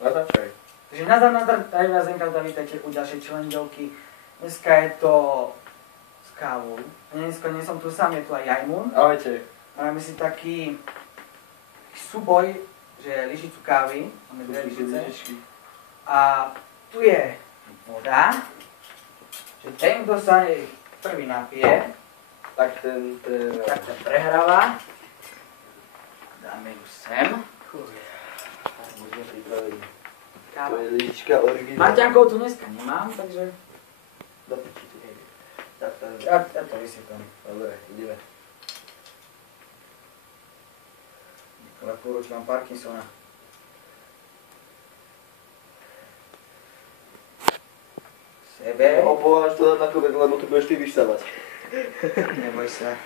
Natáčaj. Takže nazdar, tady vás Zenka, vítajte u ďalšej challengeovky. Dneska je to s kávou. Dneska nie som tu sám, je tu aj Jajmun. Ahojte. Máme si taký súboj, že lyžicu kávy. Máme dve lyžice. A tu je voda. Že ten, kto sa jej prvý napije, Tak ten prehráva. Dáme ju sem. Môžeme pripraviť. Káva. To je lyžička originál. Maťankov tu dneska nemám, takže Do piči tu nejde. Tak tam. ja to vysypem. Dobre, ideme. Ale pôroč mám Parkinsona. Sebe. Opováš to dať na kovek, lebo tu budeš ty vysávať. Neboj sa.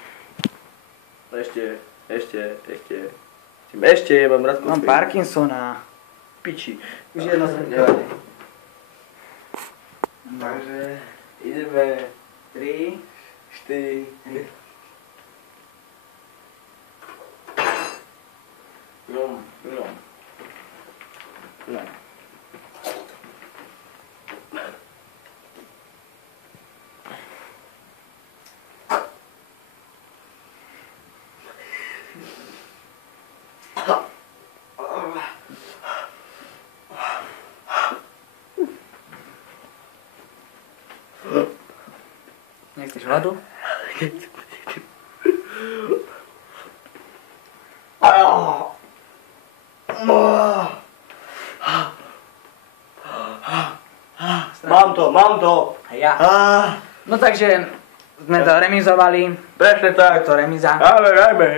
Ešte, mám rád Mám Parkinsona. piči. Už jedno som Nevadí. No. Takže ideme 3. 4. No. Nechceš hladu? Mám to. A ja. No takže sme to remizovali. Presne Je tak. to remiza. Dajme.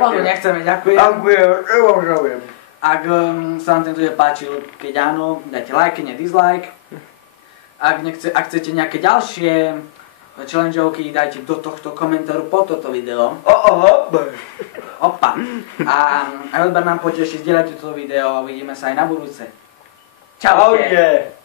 Možno nechceme, ďakujem. Ďakujem. Ak sa vám tento video páčil, keď áno, dajte like, nie dislike. Ak chcete nejaké ďalšie challengeovky, dajte do tohto komentáru pod toto video. Opa. A odber nám poteší, zdieľajte toto video a uvidíme sa aj na budúce. Čaute.